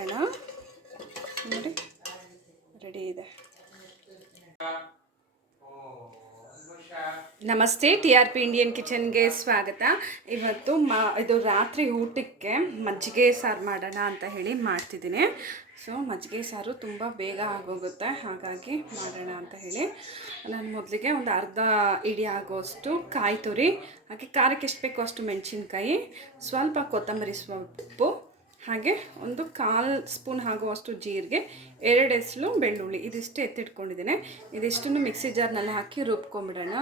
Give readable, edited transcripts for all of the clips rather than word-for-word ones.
ನೋಡಿ ರೆಡಿ ಇದೆ. ನಮಸ್ತೆ, TRP ಇಂಡಿಯನ್ ಕಿಚನ್ಗೆ ಸ್ವಾಗತ. ಇವತ್ತು ಇದು ರಾತ್ರಿ ಊಟಕ್ಕೆ ಮಜ್ಜಿಗೆ ಸಾರು ಮಾಡೋಣ ಅಂತ ಹೇಳಿ ಮಾಡ್ತಿದ್ದೀನಿ. ಸೊ ಮಜ್ಜಿಗೆ ಸಾರು ತುಂಬ ಬೇಗ ಆಗೋಗುತ್ತೆ, ಹಾಗಾಗಿ ಮಾಡೋಣ ಅಂತ ಹೇಳಿ ನಾನು ಮೊದಲಿಗೆ ಒಂದು ಅರ್ಧ ಇಡಿ ಆಗೋಷ್ಟು ಕಾಯಿ ತುರಿ, ಹಾಗೆ ಖಾರಕ್ಕೆ ಎಷ್ಟು ಬೇಕೋ ಅಷ್ಟು ಮೆಣಸಿನ್ಕಾಯಿ, ಸ್ವಲ್ಪ ಕೊತ್ತಂಬರಿ ಸೊಪ್ಪು, ಹಾಗೆ ಒಂದು 1/4 ಸ್ಪೂನ್ ಆಗುವಷ್ಟು ಜೀರಿಗೆ, 2 ಎಸಳು ಬೆಳ್ಳುಳ್ಳಿ, ಇದಿಷ್ಟು ಎತ್ತಿಟ್ಕೊಂಡಿದ್ದೀನಿ. ಇದಿಷ್ಟನ್ನು ಮಿಕ್ಸಿ ಜಾರ್ನಲ್ಲಿ ಹಾಕಿ ರುಬ್ಕೊಂಬಿಡೋಣ.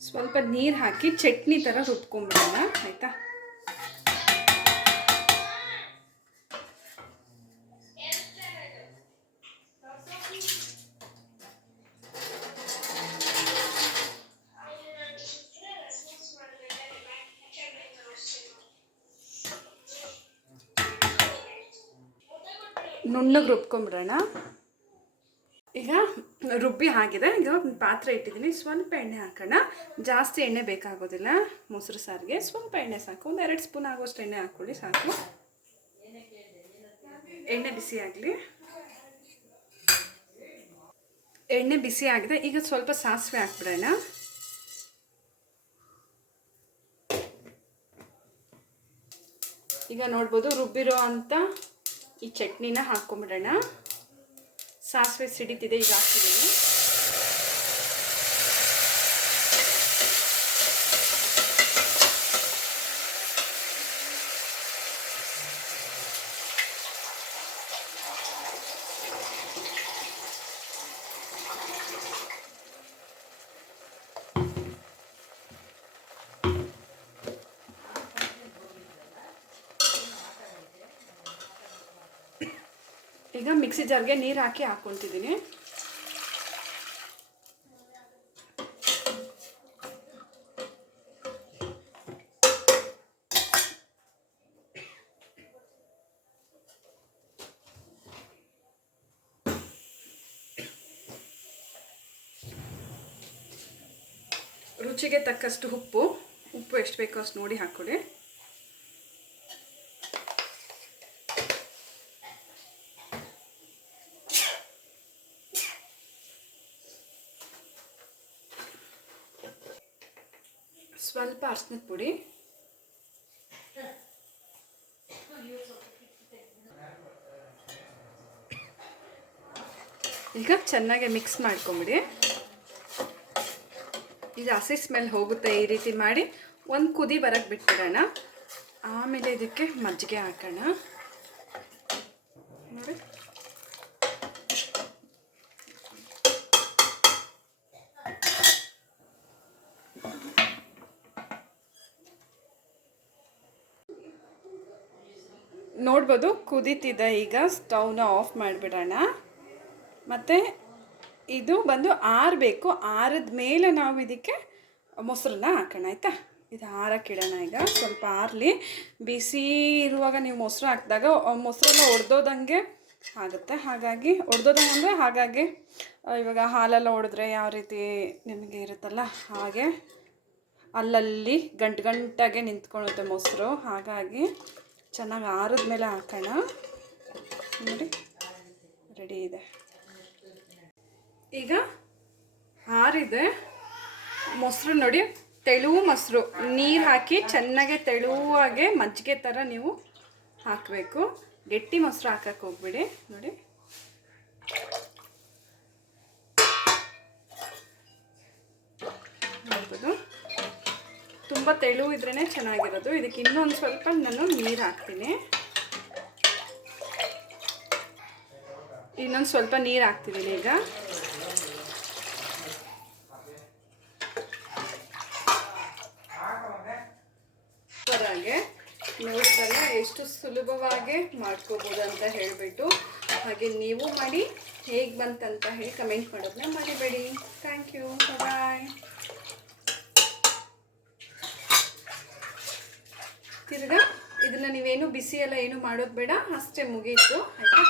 ಸ್ವಲ್ಪ ನೀರು ಹಾಕಿ ಚಟ್ನಿ ಥರ ರುಬ್ಕೊಂಬಿಡೋಣ, ಆಯಿತಾ? ನುಣ್ಣಗೆ ರುಬ್ಕೊಂಬಿಡೋಣ. ಈಗ ರುಬ್ಬಿ ಆಗಿದೆ. ಈಗ ಒಂದು ಪಾತ್ರೆ ಇಟ್ಟಿದ್ದೀನಿ, ಸ್ವಲ್ಪ ಎಣ್ಣೆ ಹಾಕೋಣ. ಜಾಸ್ತಿ ಎಣ್ಣೆ ಬೇಕಾಗೋದಿಲ್ಲ ಮೊಸರು ಸಾರಿಗೆ, ಸ್ವಲ್ಪ ಎಣ್ಣೆ ಸಾಕು. ಒಂದು 2 ಸ್ಪೂನ್ ಆಗೋಷ್ಟು ಎಣ್ಣೆ ಹಾಕ್ಕೊಳ್ಳಿ, ಸಾಕು. ಎಣ್ಣೆ ಬಿಸಿ ಆಗಲಿ. ಎಣ್ಣೆ ಬಿಸಿ ಆಗಿದೆ. ಈಗ ಸ್ವಲ್ಪ ಸಾಸಿವೆ ಹಾಕ್ಬಿಡೋಣ. ಈಗ ನೋಡ್ಬೋದು ರುಬ್ಬಿರೋ ಅಂಥ ಈ ಚಟ್ನಿನ ಹಾಕ್ಕೊಂಬಿಡೋಣ. ಸಾಸಿವೆ ಸಿಡಿತಿದೆ, ಈಗ ಹಾಕ್ತಿದ್ದೀನಿ. ಈಗ ಮಿಕ್ಸಿ ಜಾರ್ಗೆ ನೀರು ಹಾಕಿ ಹಾಕ್ಕೊತಿದ್ದೀನಿ. ರುಚಿಗೆ ತಕ್ಕಷ್ಟು ಉಪ್ಪು ಎಷ್ಟು ಬೇಕೋ ಅಷ್ಟು ನೋಡಿ ಹಾಕ್ಕೊಳ್ಳಿ. ಸ್ವಲ್ಪ ಅರಿಶಿನದ ಪುಡಿ, ಈಗ ಚೆನ್ನಾಗಿ ಮಿಕ್ಸ್ ಮಾಡ್ಕೊಂಬಿಡಿ. ಇದು ಹಸಿ ಸ್ಮೆಲ್ ಹೋಗುತ್ತೆ. ಈ ರೀತಿ ಮಾಡಿ ಒಂದು ಕುದಿ ಬರಕ್ಕೆ ಬಿಟ್ಬಿಡೋಣ. ಆಮೇಲೆ ಇದಕ್ಕೆ ಮಜ್ಜಿಗೆ ಹಾಕೋಣ. ನೋಡಿ, ನೋಡ್ಬೋದು ಕುದೀತಿದೆ. ಈಗ ಸ್ಟವ್ನ ಆಫ್ ಮಾಡಿಬಿಡೋಣ. ಮತ್ತು ಇದು ಬಂದು ಆರಬೇಕು. ಆರಿದ ಮೇಲೆ ನಾವು ಇದಕ್ಕೆ ಮೊಸರನ್ನ ಹಾಕೋಣ, ಆಯಿತಾ? ಇದು ಆರಕ್ಕಿಡೋಣ. ಈಗ ಸ್ವಲ್ಪ ಆರಲಿ. ಬಿಸಿ ಇರುವಾಗ ನೀವು ಮೊಸರು ಹಾಕಿದಾಗ ಮೊಸರೆಲ್ಲ ಒಡೆದೋದಂಗೆ ಆಗುತ್ತೆ. ಹಾಗಾಗಿ ಒಡೆದೋದಂಗೆ ಅಂದರೆ ಹಾಗಾಗಿ ಇವಾಗ ಹಾಲೆಲ್ಲ ಒಡೆದ್ರೆ ಯಾವ ರೀತಿ ನಿಮಗೆ ಇರುತ್ತಲ್ಲ, ಹಾಗೆ ಅಲ್ಲಲ್ಲಿ ಗಂಟಾಗೆ ನಿಂತ್ಕೊಳ್ಳುತ್ತೆ ಮೊಸರು. ಹಾಗಾಗಿ ಚೆನ್ನಾಗಿ ಆರಿದ ಮೇಲೆ ಹಾಕೋಣ. ನೋಡಿ ರೆಡಿ ಇದೆ. ಈಗ ಆರಿದೆ ಮೊಸರು. ನೋಡಿ, ತೆಳುವು ಮೊಸರು. ನೀರು ಹಾಕಿ ಚೆನ್ನಾಗೆ ತೆಳುವಾಗೆ ಮಜ್ಜಿಗೆ ಥರ ನೀವು ಹಾಕಬೇಕು. ಗಟ್ಟಿ ಮೊಸರು ಹಾಕಕ್ಕೆ ಹೋಗ್ಬಿಡಿ. ನೋಡಿ, ನೋಡ್ಬೋದು ತುಂಬ ತೆಳು ಇದ್ರೇ ಚೆನ್ನಾಗಿರೋದು. ಇದಕ್ಕೆ ಇನ್ನೊಂದು ಸ್ವಲ್ಪ ನಾನು ನೀರು ಹಾಕ್ತೀನಿ. ಇನ್ನೊಂದು ಸ್ವಲ್ಪ ನೀರು ಹಾಕ್ತಿದ್ದೀನಿ. ಈಗ ಹಾಗೆ ನೋಡಿದ್ರಲ್ಲ ಎಷ್ಟು ಸುಲಭವಾಗಿ ಮಾಡ್ಕೋಬೋದು ಅಂತ ಹೇಳಿಬಿಟ್ಟು. ಹಾಗೆ ನೀವು ಮಾಡಿ ಹೇಗೆ ಬಂತಂತ ಹೇಳಿ ಕಮೆಂಟ್ ಮಾಡೋದನ್ನ ಮರಿಬೇಡಿ. ಥ್ಯಾಂಕ್ ಯು, ಬಾಯ್. ತಿರ್ಗಾ ಇದನ್ನು ನೀವೇನು ಬಿಸಿ ಎಲ್ಲ ಏನು ಮಾಡೋದು ಬೇಡ, ಅಷ್ಟೇ ಮುಗೀತು, ಆಯಿತಾ?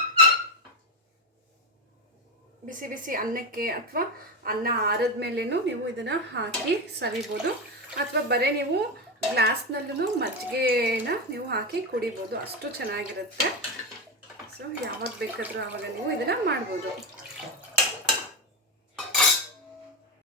ಬಿಸಿ ಬಿಸಿ ಅನ್ನಕ್ಕೆ ಅಥವಾ ಅನ್ನ ಆರಿದ ಮೇಲೇನೂ ನೀವು ಇದನ್ನು ಹಾಕಿ ಸವಿಬೋದು, ಅಥವಾ ಬರೀ ನೀವು ಗ್ಲಾಸ್ನಲ್ಲೂ ಮಜ್ಜಿಗೆನ ನೀವು ಹಾಕಿ ಕುಡಿಬೋದು, ಅಷ್ಟು ಚೆನ್ನಾಗಿರುತ್ತೆ. ಸೊ ಯಾವಾಗ ಬೇಕಾದರೂ ಆವಾಗ ನೀವು ಇದನ್ನು ಮಾಡ್ಬೋದು.